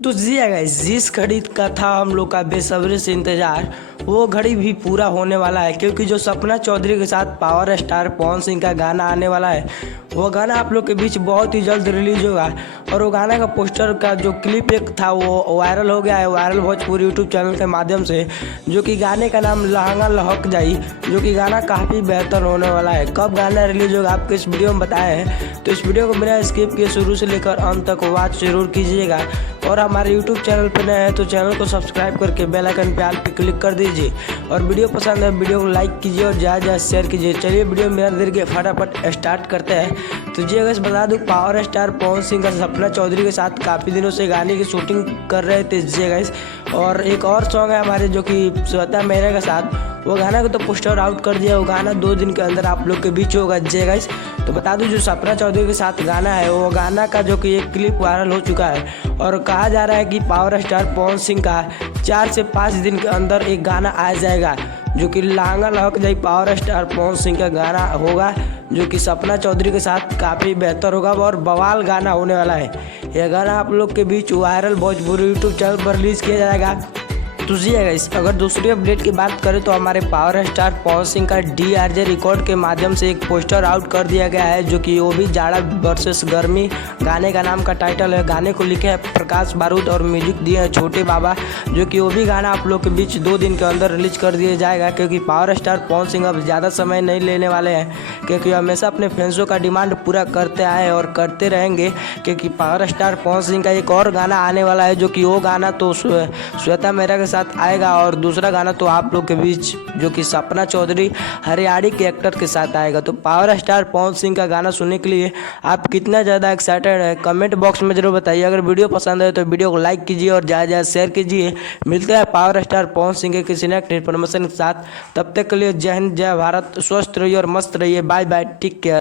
तो जी गाइस, जिस घड़ी का था हम लोग का बेसब्री से इंतजार, वो घड़ी भी पूरा होने वाला है। क्योंकि जो सपना चौधरी के साथ पावर स्टार पवन सिंह का गाना आने वाला है, वो गाना आप लोग के बीच बहुत ही जल्द रिलीज होगा। और वो गाना का पोस्टर का जो क्लिप एक था वो वायरल हो गया है, वायरल भोजपुरी यूट्यूब चैनल के माध्यम से। जो कि गाने का नाम लहंगा लहक जाई, जो कि गाना काफ़ी बेहतर होने वाला है। कब गाना रिलीज होगा आपको इस वीडियो में बताया है, तो इस वीडियो को बिना स्किप किए शुरू से लेकर अंत तक वॉच जरूर कीजिएगा। और हमारे YouTube चैनल पर नए हैं तो चैनल को सब्सक्राइब करके बेल आइकन पे ऑल पे क्लिक कर दीजिए। और वीडियो पसंद है वीडियो को लाइक कीजिए और ज़्यादा ज़्यादा शेयर कीजिए। चलिए वीडियो बिना देर के फटाफट स्टार्ट करते हैं। तो जी अगर बता दूँ, पावर स्टार पवन सिंह का सपना चौधरी के साथ काफ़ी दिनों से गाने की शूटिंग कर रहे थे जी गाइस। और एक और सॉन्ग है हमारे जो कि श्वेता मेहरा के साथ, वो गाना को तो पोस्टर आउट कर दिया। वो गाना 2 दिन के अंदर आप लोग के बीच होगा जी गाइस। तो बता दूं, जो सपना चौधरी के साथ गाना है, वो गाना का जो कि एक क्लिप वायरल हो चुका है। और कहा जा रहा है कि पावर स्टार पवन सिंह का 4 से 5 दिन के अंदर एक गाना आ जाएगा, जो कि लहंगा लहक जाई पावर स्टार पवन सिंह का गाना होगा, जो कि सपना चौधरी के साथ काफ़ी बेहतर होगा और बवाल गाना होने वाला है। यह गाना आप लोग के बीच वायरल भोजपुरी यूट्यूब चैनल पर रिलीज़ किया जाएगा। तो जी गाइस, अगर दूसरी अपडेट की बात करें तो हमारे पावर स्टार पवन सिंह का DRJ रिकॉर्ड के माध्यम से एक पोस्टर आउट कर दिया गया है, जो कि वो भी जाड़ा वर्सेस गर्मी गाने का नाम का टाइटल है। गाने को लिखे हैं प्रकाश बारूद और म्यूजिक दिए हैं छोटे बाबा, जो कि वो भी गाना आप लोग के बीच 2 दिन के अंदर रिलीज कर दिया जाएगा। क्योंकि पावर स्टार पवन सिंह अब ज़्यादा समय नहीं लेने वाले हैं, क्योंकि हमेशा अपने फैंसों का डिमांड पूरा करते आए और करते रहेंगे। क्योंकि पावर स्टार पवन सिंह का एक और गाना आने वाला है, जो कि वो गाना तो श्वेता मेहरा के साथ आएगा। और दूसरा गाना तो आप लोग के बीच जो कि सपना चौधरी हरियाणी के एक्टर के साथ आएगा। तो पावर स्टार पवन सिंह का गाना सुनने के लिए आप कितना ज़्यादा एक्साइटेड है, कमेंट बॉक्स में जरूर बताइए। अगर वीडियो पसंद है तो वीडियो को लाइक कीजिए और ज़्यादा ज़्यादा शेयर कीजिए। मिलते हैं पावर स्टार पवन सिंह के किसी नेक्स्ट इन्फॉर्मेशन के साथ। तब तक के लिए जय हिंद, जय भारत, स्वस्थ रहिए और मस्त रहिए। Bye bye, take care.